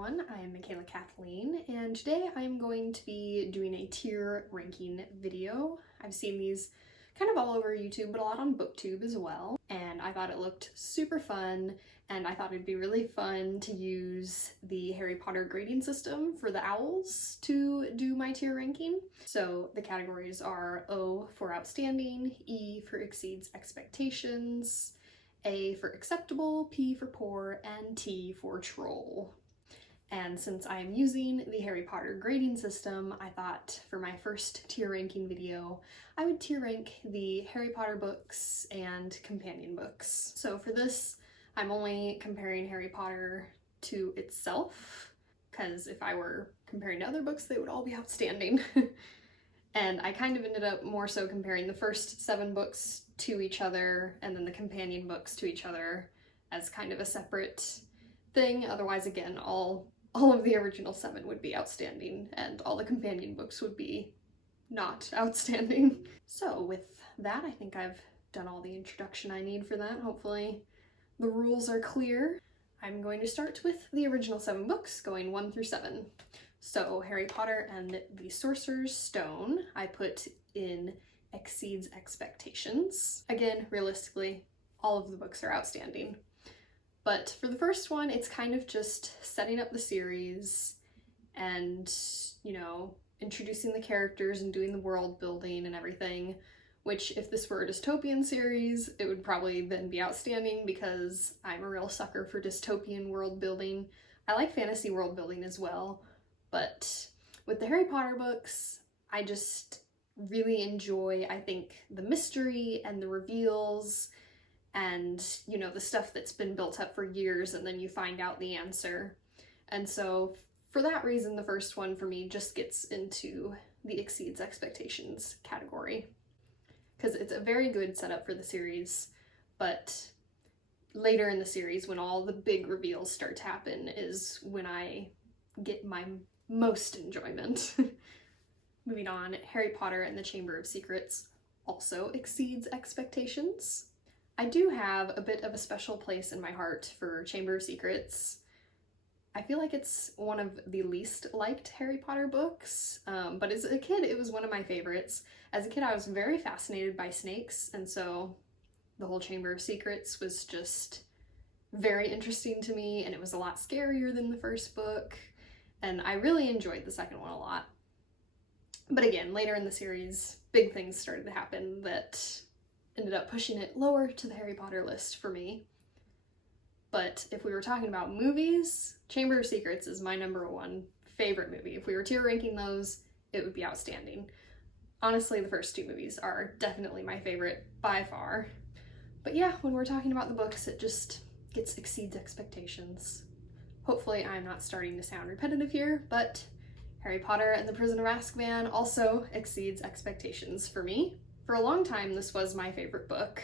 everyone, I am Michaela Kathleen, and today I am going to be doing a tier ranking video. I've seen these kind of all over YouTube, but a lot on BookTube as well, and I thought it looked super fun, and I thought it'd be really fun to use the Harry Potter grading system for the owls to do my tier ranking. So the categories are O for outstanding, E for exceeds expectations, A for acceptable, P for poor, and T for troll. And since I'm using the Harry Potter grading system, I thought for my first tier ranking video, I would tier rank the Harry Potter books and companion books. So for this, I'm only comparing Harry Potter to itself, because if I were comparing to other books, they would all be outstanding. And I kind of ended up more so comparing the first 7 books to each other and then the companion books to each other as kind of a separate thing. Otherwise, again, all of the original 7 would be outstanding and all the companion books would be not outstanding. So with that, I think I've done all the introduction I need for that. Hopefully the rules are clear. I'm going to start with the original 7 books, going 1 through 7. So Harry Potter and the Sorcerer's Stone, I put in exceeds expectations. Again, realistically, all of the books are outstanding. But for the first one, it's kind of just setting up the series and, you know, introducing the characters and doing the world building and everything, which if this were a dystopian series, it would probably then be outstanding because I'm a real sucker for dystopian world building. I like fantasy world building as well, but with the Harry Potter books, I just really enjoy, I think, the mystery and the reveals and, you know, the stuff that's been built up for years and then you find out the answer. And so for that reason, the first one for me just gets into the exceeds expectations category, because it's a very good setup for the series, but later in the series, when all the big reveals start to happen, is when I get my most enjoyment. Moving on, Harry Potter and the Chamber of Secrets also exceeds expectations. I do have a bit of a special place in my heart for Chamber of Secrets. I feel like it's one of the least liked Harry Potter books, but as a kid it was one of my favorites. As a kid I was very fascinated by snakes, and so the whole Chamber of Secrets was just very interesting to me, and it was a lot scarier than the first book, and I really enjoyed the second one a lot. But again, later in the series, big things started to happen that ended up pushing it lower to the Harry Potter list for me. But if we were talking about movies, Chamber of Secrets is my #1 favorite movie. If we were tier ranking those, it would be outstanding. Honestly, the first 2 movies are definitely my favorite by far. But yeah, when we're talking about the books, it just exceeds expectations. Hopefully I'm not starting to sound repetitive here, but Harry Potter and the Prisoner of Azkaban also exceeds expectations for me. For a long time, this was my favorite book.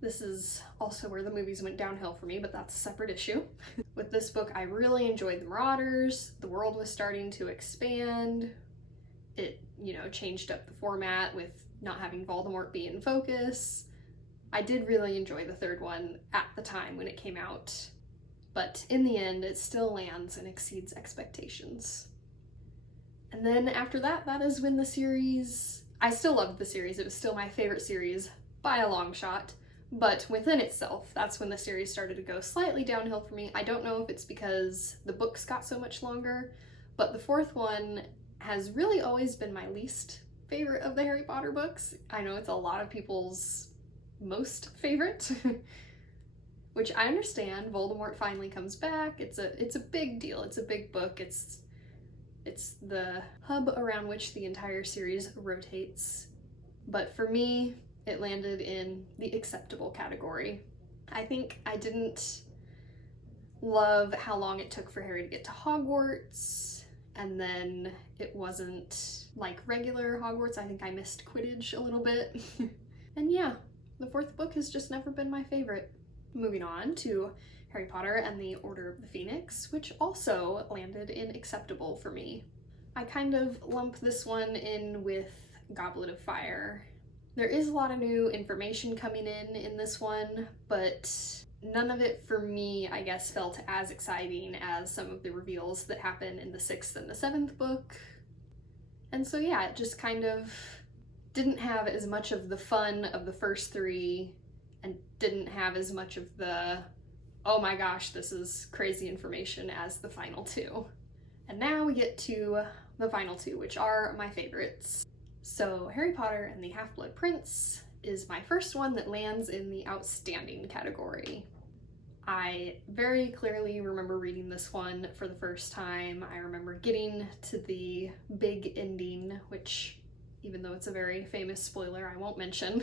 This is also where the movies went downhill for me, but that's a separate issue. With this book, I really enjoyed the Marauders. The world was starting to expand. It, you know, changed up the format with not having Voldemort be in focus. I did really enjoy the third one at the time when it came out, but in the end, it still lands and exceeds expectations. And then after that, that is when the series, I still loved the series. It was still my favorite series by a long shot, but within itself, that's when the series started to go slightly downhill for me. I don't know if it's because the books got so much longer, but the 4th one has really always been my least favorite of the Harry Potter books. I know it's a lot of people's most favorite, which I understand. Voldemort finally comes back. It's a big deal. It's a big book. It's the hub around which the entire series rotates. But for me, it landed in the acceptable category. I think I didn't love how long it took for Harry to get to Hogwarts, and then it wasn't like regular Hogwarts. I think I missed Quidditch a little bit. And yeah, the 4th book has just never been my favorite. Moving on to Harry Potter and the Order of the Phoenix, which also landed in acceptable for me. I kind of lump this one in with Goblet of Fire. There is a lot of new information coming in this one, but none of it for me, I guess, felt as exciting as some of the reveals that happen in the 6th and the 7th book. And so yeah, it just kind of didn't have as much of the fun of the first 3 and didn't have as much of the, oh my gosh, this is crazy information as the final 2. And now we get to the final 2, which are my favorites. So Harry Potter and the Half-Blood Prince is my first one that lands in the outstanding category. I very clearly remember reading this one for the first time. I remember getting to the big ending, which, even though it's a very famous spoiler, I won't mention.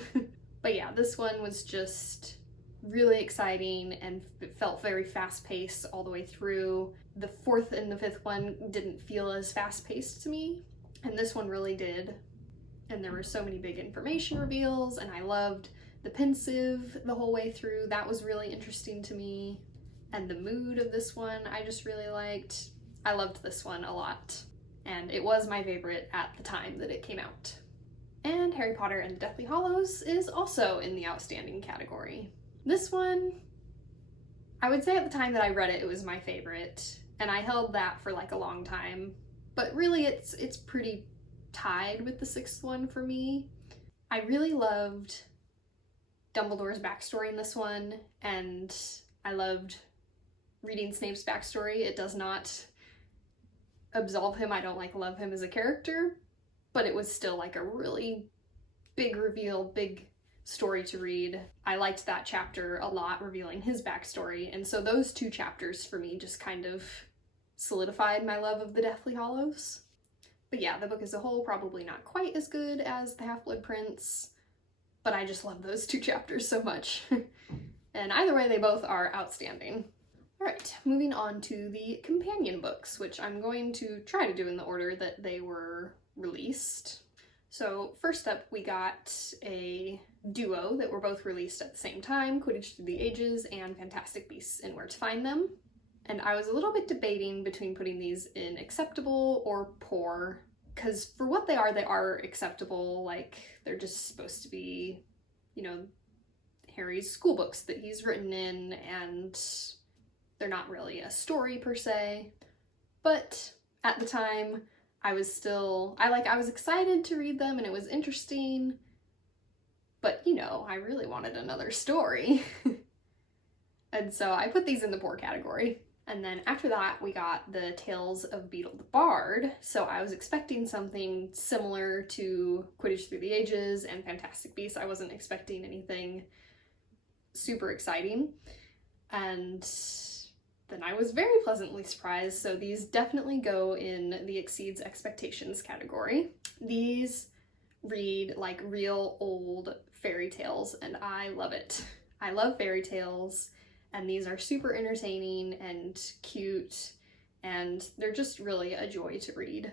But yeah, this one was just really exciting and it felt very fast-paced all the way through. The 4th and the 5th one didn't feel as fast-paced to me, and this one really did. And there were so many big information reveals, and I loved the pensive the whole way through. That was really interesting to me. And the mood of this one I just really liked. I loved this one a lot. And it was my favorite at the time that it came out. And Harry Potter and the Deathly Hallows is also in the outstanding category. This one, I would say at the time that I read it, it was my favorite. And I held that for like a long time. But really it's pretty tied with the 6th one for me. I really loved Dumbledore's backstory in this one, and I loved reading Snape's backstory. It does not absolve him. I don't like love him as a character, but it was still like a really big reveal, big story to read. I liked that chapter a lot, revealing his backstory, and so those 2 chapters for me just kind of solidified my love of the Deathly Hallows. But yeah, the book as a whole probably not quite as good as the Half-Blood Prince, but I just love those 2 chapters so much. And either way, they both are outstanding. Alright, moving on to the companion books, which I'm going to try to do in the order that they were released. So first up, we got a duo that were both released at the same time, Quidditch Through the Ages and Fantastic Beasts and Where to Find Them. And I was a little bit debating between putting these in acceptable or poor, because for what they are acceptable. Like, they're just supposed to be, you know, Harry's school books that he's written in, and they're not really a story per se. But at the time, I was excited to read them and it was interesting, but you know, I really wanted another story. And so I put these in the poor category. And then after that, we got the Tales of Beedle the Bard. So I was expecting something similar to Quidditch Through the Ages and Fantastic Beasts. I wasn't expecting anything super exciting. And then I was very pleasantly surprised. So these definitely go in the exceeds expectations category. These read like real old fairy tales, and I love it. I love fairy tales. And these are super entertaining and cute, and they're just really a joy to read.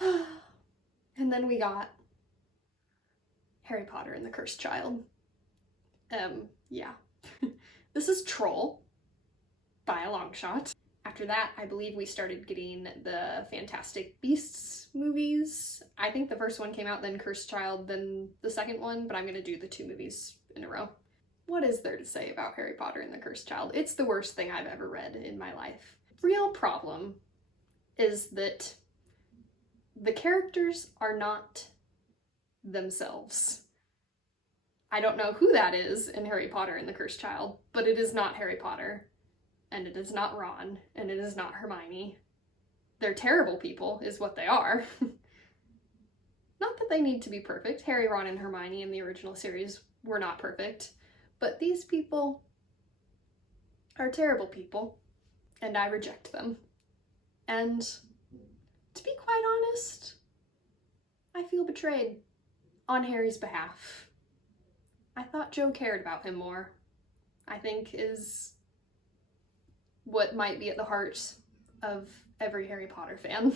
And then we got Harry Potter and the Cursed Child. Yeah. This is Troll, by a long shot. After that, I believe we started getting the Fantastic Beasts movies. I think the first one came out, then Cursed Child, then the second one, but I'm gonna do the 2 movies in a row. What is there to say about Harry Potter and the Cursed Child? It's the worst thing I've ever read in my life. Real problem is that the characters are not themselves. I don't know who that is in Harry Potter and the Cursed Child, but it is not Harry Potter, and it is not Ron, and it is not Hermione. They're terrible people, is what they are. Not that they need to be perfect. Harry, Ron, and Hermione in the original series were not perfect. But these people are terrible people, and I reject them. And to be quite honest, I feel betrayed on Harry's behalf. I thought Jo cared about him more, I think is what might be at the heart of every Harry Potter fan.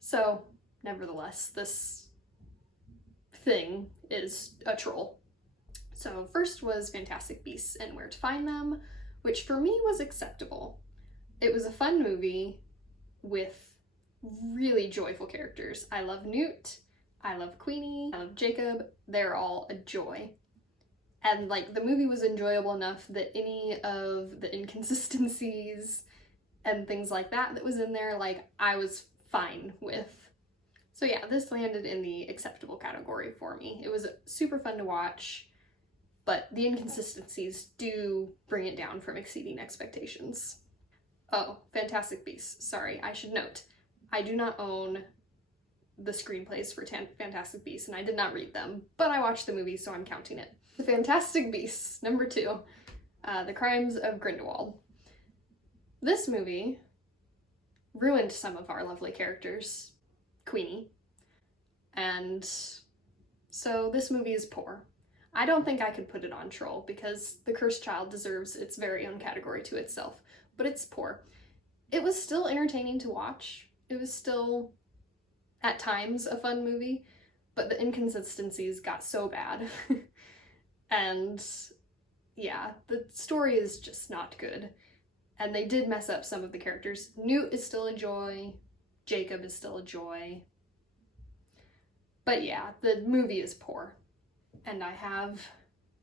So, nevertheless, this thing is a troll. So first was Fantastic Beasts and Where to Find Them, which for me was acceptable. It was a fun movie with really joyful characters. I love Newt, I love Queenie, I love Jacob. They're all a joy. And like the movie was enjoyable enough that any of the inconsistencies and things like that was in there, like I was fine with. So yeah, this landed in the acceptable category for me. It was super fun to watch, but the inconsistencies do bring it down from exceeding expectations. Oh, Fantastic Beasts. Sorry, I should note, I do not own the screenplays for Fantastic Beasts, and I did not read them, but I watched the movie, so I'm counting it. The Fantastic Beasts, number 2, The Crimes of Grindewald. This movie ruined some of our lovely characters, Queenie, and so this movie is poor. I don't think I could put it on Troll because The Cursed Child deserves its very own category to itself, but it's poor. It was still entertaining to watch. It was still, at times, a fun movie, but the inconsistencies got so bad. And yeah, the story is just not good. And they did mess up some of the characters. Newt is still a joy. Jacob is still a joy. But yeah, the movie is poor. And I have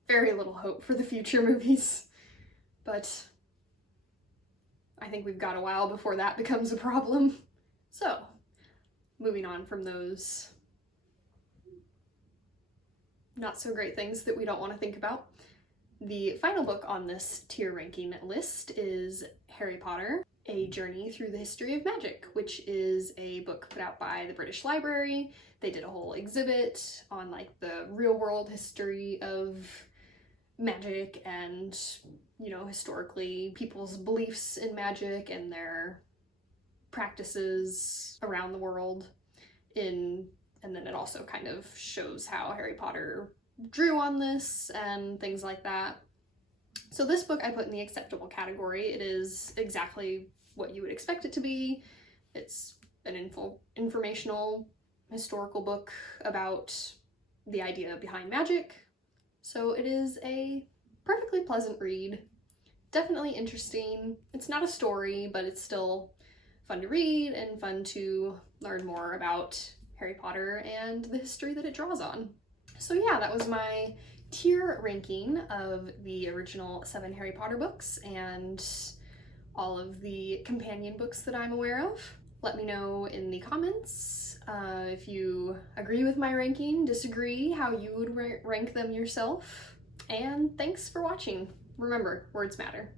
very little hope for the future movies. But I think we've got a while before that becomes a problem. So, moving on from those not so great things that we don't want to think about. The final book on this tier ranking list is Harry Potter, A Journey Through the History of Magic, which is a book put out by the British Library. They did a whole exhibit on like the real world history of magic and, you know, historically people's beliefs in magic and their practices around the world and then it also kind of shows how Harry Potter drew on this and things like that. So this book I put in the acceptable category. It is exactly what you would expect it to be. It's an informational historical book about the idea behind magic. So it is a perfectly pleasant read. Definitely interesting. It's not a story, but it's still fun to read and fun to learn more about Harry Potter and the history that it draws on. So yeah, that was my tier ranking of the original 7 Harry Potter books and all of the companion books that I'm aware of. Let me know in the comments if you agree with my ranking, disagree, how you would rank them yourself, and thanks for watching. Remember, words matter.